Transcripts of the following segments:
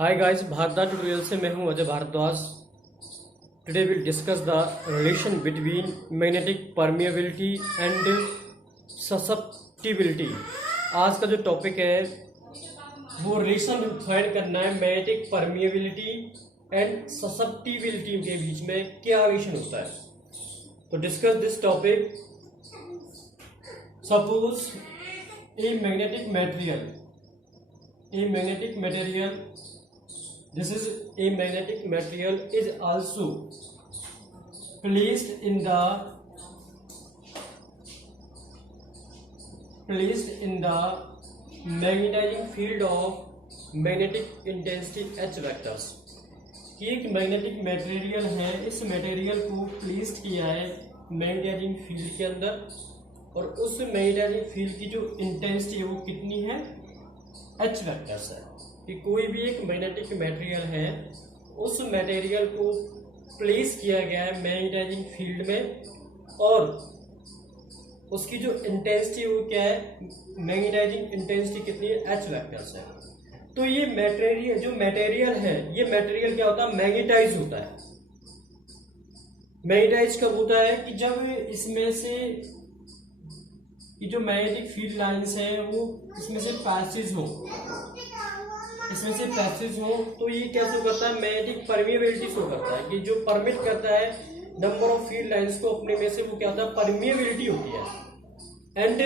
Hi guys, Bhardwaj tutorial से मैं हूं Ajay Bhardwaj. Today will discuss the relation between magnetic permeability and susceptibility. आज का जो टॉपिक है वो रिलेशन फाइंड करना है मैग्नेटिक परमिएबिलिटी एंड ससेप्टिबिलिटी के बीच में क्या रिलेशन होता है। तो discuss this topic. Suppose a magnetic material this is a magnetic material is also placed in the magnetizing field of magnetic intensity H vectors। कि एक मैग्नेटिक मटेरियल है, इस मटेरियल को प्लेस्ड किया है मैग्नेटाइजिंग फील्ड के अंदर, और उस मैग्नेटाइजिंग फील्ड की जो इंटेंसिटी है वो कितनी है, H वेक्टर्स है। कि कोई भी एक मैग्नेटिक मटेरियल है, उस मटेरियल को प्लेस किया गया है मैग्नेटाइजिंग फील्ड में, और उसकी जो इंटेंसिटी वो क्या है, मैग्नेटाइजिंग इंटेंसिटी कितनी है, H वेक्टर्स है। तो ये मटेरियल है, ये मटेरियल क्या होता है, मैग्नेटाइज होता है। मैग्नेटाइज कब होता है कि जब इसमें से ये जो मैग्नेटिक फील्ड लाइंस है वो इसमें से पैसेज हो, तो ये क्या शो करता है, मैग्नेटिक परमिएबिलिटी शो करता है। कि जो परमिट करता है नंबर ऑफ फील्ड लाइंस को अपने में से, वो क्या होता है, परमिएबिलिटी होती है। एंड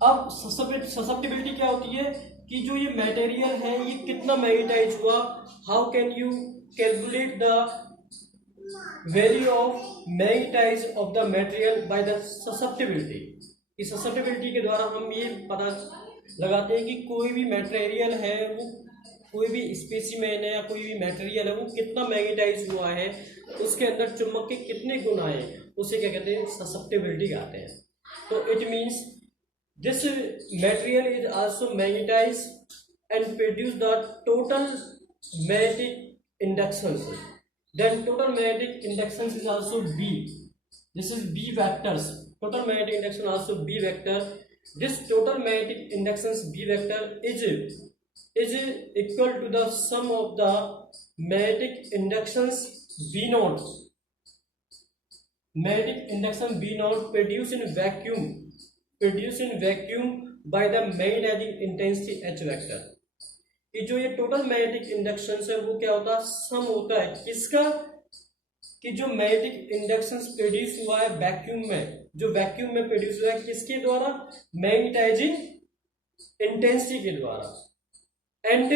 अब ससेप्टिबिलिटी क्या होती है कि जो ये मटेरियल है ये कितना मैग्नेटाइज हुआ। How can you calculate the value of magnetise of the material by the susceptibility. इस ससेप्टिबिलिटी के द्वारा हम ये पता लगाते हैं कि कोई भी मटेरियल है, वो कोई भी स्पेसिमेन है या कोई भी मटेरियल है, वो कितना मैग्नेटाइज हुआ है, उसके अंदर चुंबक के कितने गुण आए, उसे क्या कहते हैं, ससेप्टिबिलिटी कहते हैं। तो it means this material is also magnetise and produce the total magnetic inductions. Then total magnetic inductions is also B। This is B vectors। Total magnetic induction also B vector। This total magnetic inductance B vector is equal to the sum of the magnetic inductions B naught. Magnetic induction B naught produced in vacuum by the magnetizing intensity H vector। कि जो ये total magnetic induction है वो क्या होता है, सम होता है किसका, कि जो मैग्नेटिक इंडक्शंस प्रोड्यूस हुआ है वैक्यूम में, जो वैक्यूम में प्रोड्यूस हुआ है किसके द्वारा, मैग्नेटाइजिंग इंटेंसिटी के द्वारा। And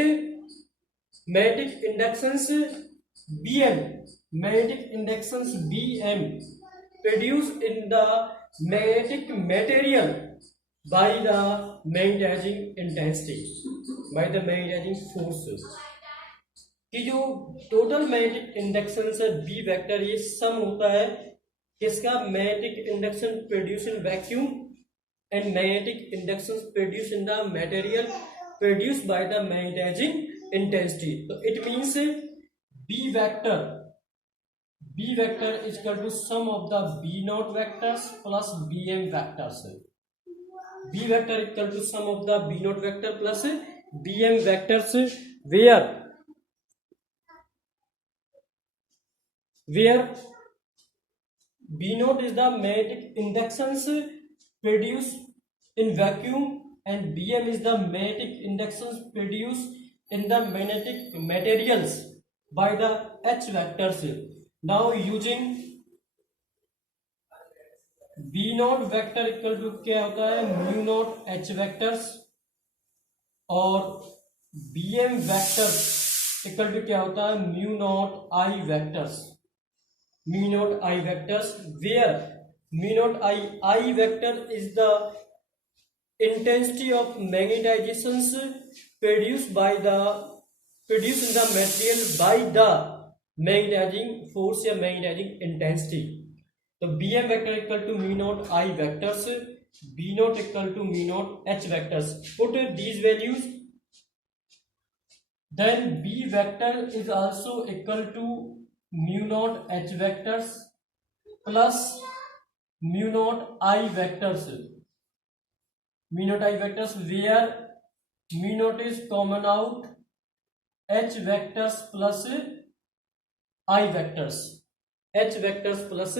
magnetic inductions BM produce in the magnetic material by the magnetizing intensity, by the magnetizing force. कि जो टोटल मैग्नेटिक इंडक्शन है B वेक्टर, ये सम होता है किसका, magnetic induction produce in vacuum and magnetic induction produce in the material produce by the magnetizing intensity. तो it means B vector is equal to sum of the B not vectors plus BM vectors. B vector equal to sum of the B naught vector plus BM vectors, where B naught is the magnetic inductance produced in vacuum and BM is the magnetic inductance produced in the magnetic materials by the H vectors। Now using B naught vector equal to क्या होता है, mu naught H vectors, और BM vector equal to क्या होता है, mu naught I vectors। mu naught I vectors, where mu naught I vector is the intensity of magnetizations produced in the material by the magnetizing force या magnetizing intensity। तो BM vector equal to mu naught I vectors, B naught equal to mu naught H vectors। Put these values, then B vector is also equal to mu naught H vectors plus mu naught I vectors mu naught I vectors where mu naught is common out H vectors plus I vectors. H vectors plus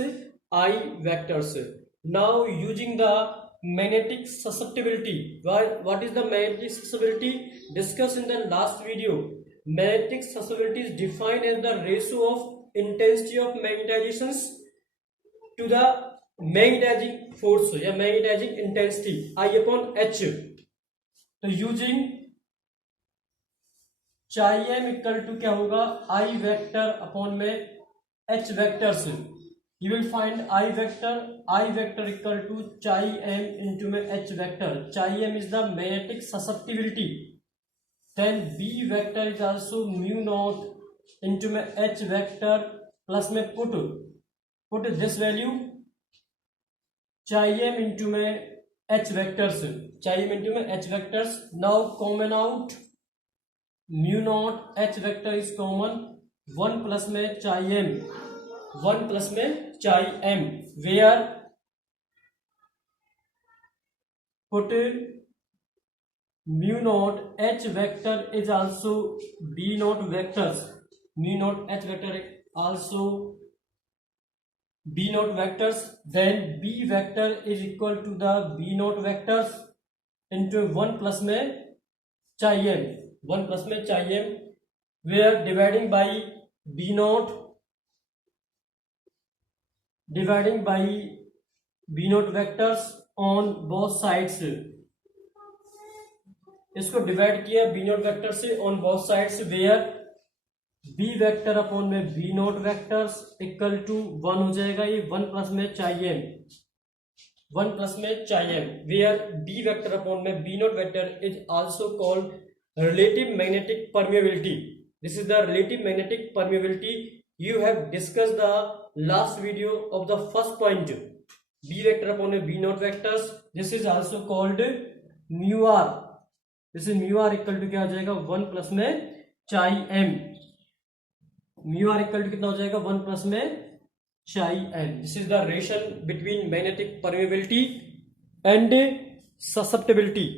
I vectors. Now using the magnetic susceptibility. What is the magnetic susceptibility? Discussed in the last video. Magnetic susceptibility is defined as the ratio of intensity of magnetizations to the magnetizing force या magnetizing intensity I upon H. तो using chi m equal to क्या होगा I vector upon में H vectors. You will find I vector equal to chi m into में H vector. Chi m is the magnetic susceptibility. Then B vector is also mu naught into में H vector plus में put this value chi m into में H vectors. Chi m into में H vectors. Now common out mu naught H vector is common 1 plus में chi m 1 plus में chi m where put mu naught H vector is also B naught vectors. Mu naught H vector also B naught vectors. Then B vector is equal to the B naught vectors into 1 plus में chi m 1 plus में chi m where dividing by B naught vectors on both sides. इसको divide किया B naught vector से on both sides where B vector upon में B naught vectors equal to 1 हो जाएगा. ये 1 plus में chi m 1 plus में chi m where B vector upon में B naught vector is also called relative magnetic permeability. This is the relative magnetic permeability. You have discussed the last video of the first point. B vector upon a B naught vectors. This is also called mu r. This is mu r equal to क्या हो जाएगा 1 plus में chi m. Mu r equal to कितना हो जाएगा 1 plus में chi m. This is the relation between magnetic permeability and susceptibility.